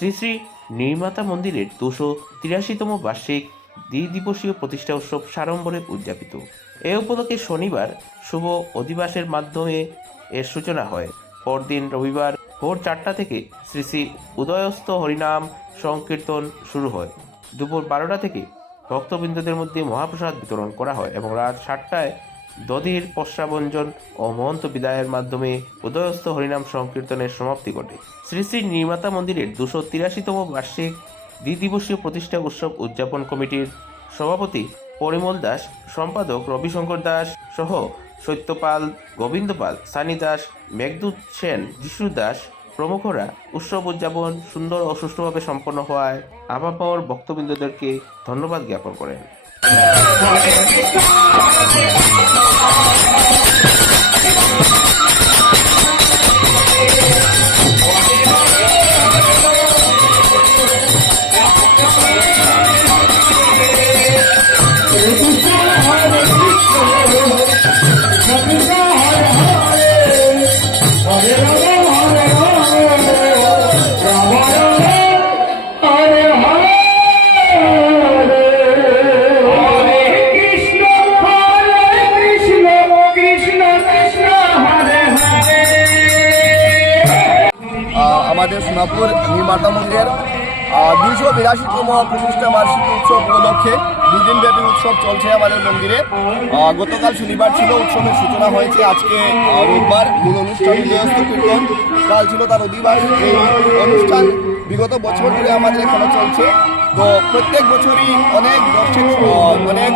শ্রী শ্রী নির্মাতা মন্দিরের 283তম বার্ষিক দ্বিদিবসীয় প্রতিষ্ঠা উৎসব সাড়ম্বরে উদযাপিত। এ উপলক্ষে শনিবার শুভ অধিবাসের মাধ্যমে এর সূচনা হয়। পরদিন রবিবার ভোর 4টা থেকে শ্রী শ্রী উদয়স্ত হরিনাম সংকীর্তন শুরু হয়। দুপুর 12টা থেকে ভক্তবৃন্দদের মধ্যে মহাপ্রসাদ বিতরণ করা হয় এবং রাত 7টায় দধির পশ্চাবঞ্জন ও মহন্ত বিদায়ের মাধ্যমে উদয়স্থ হরিনাম সংকীর্তনের সমাপ্তি ঘটে। শ্রী শ্রী নির্মাতা মন্দিরের 283তম বার্ষিক দ্বিদিবসীয় প্রতিষ্ঠা উৎসব উদযাপন কমিটির সভাপতি পরিমল দাস, সম্পাদক রবিশঙ্কর দাস সহ সত্যপাল, গোবিন্দ পাল, সানি দাস, মেঘদূত সেন, যিশু দাস প্রমুখরা উৎসব উদযাপন সুন্দর ও সুষ্ঠুভাবে সম্পন্ন হওয়ায় আপামর ভক্তবৃন্দদেরকে ধন্যবাদ জ্ঞাপন করেন। আমাদের সোনাপুর নির্মাতা মন্দিরের 282তম প্রতিষ্ঠা বার্ষিকী উৎসব উপলক্ষে 2 দিনব্যাপী উৎসব চলছে আমাদের মন্দিরে। গতকাল শনিবার ছিল উৎসবের সূচনা হয়েছে। আজকে রোববার মূল অনুষ্ঠান উদয়স্থ কীর্তন, কাল ছিল তার অধিবাস। এই অনুষ্ঠান বিগত বছর ধরে আমাদের এখানে চলছে। তো প্রত্যেক বছরই অনেক দর্শক অনেক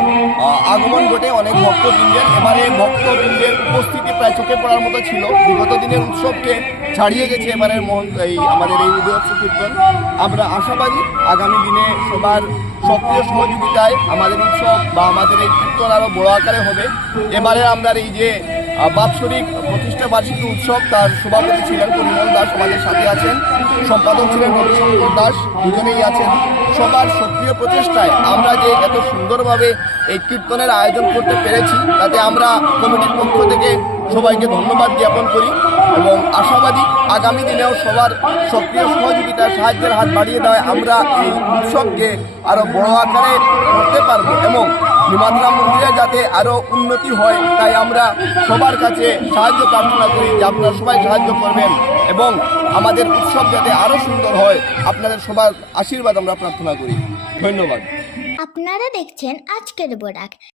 আগমন ঘটে, অনেক ভক্তবৃন্দের। এবারে ভক্তবৃন্দের উপস্থিতি প্রায় চোখে পড়ার মতো ছিল। বিগত দিনের উৎসবকে ছাড়িয়ে গেছে এবারের আমাদের এই উদয়স্থ কীর্তন। আমরা আশাবাদী আগামী দিনে সবার সক্রিয় সহযোগিতায় আমাদের উৎসব বা আমাদের এই কীর্তন আরও বড় আকারে হবে। এবারে আমরা এই যে বাৎসরিক প্রতিষ্ঠা বার্ষিকী উৎসব, তার সভাপতি ছিলেন পরিমল দাস, আমাদের সাথে আছেন। সম্পাদক ছিলেন রবিশঙ্কর দাস, দুজনেই আছেন। সবার সক্রিয় প্রচেষ্টায় আমরা যে এত সুন্দরভাবে এই কীর্তনের আয়োজন করতে পেরেছি, তাতে আমরা কমিটির পক্ষ থেকে সবাইকে ধন্যবাদ জ্ঞাপন করি এবং আশাবাদী আগামী দিনেও সবার সক্রিয় সহযোগিতা, সাহায্যের হাত বাড়িয়ে দেওয়ায় আমরা এই উৎসবকে আরও বড় আকারে করতে পারবো এবং নির্মাতা মন্দিরে যাতে আরও উন্নতি হয়, তাই আমরা সবার কাছে সাহায্য প্রার্থনা করি যে আপনারা সবাই সাহায্য করবেন এবং আমাদের উৎসব যাতে আরও সুন্দর হয়, আপনাদের সবার আশীর্বাদ আমরা প্রার্থনা করি। ধন্যবাদ। আপনারা দেখছেন আজকের বরাক।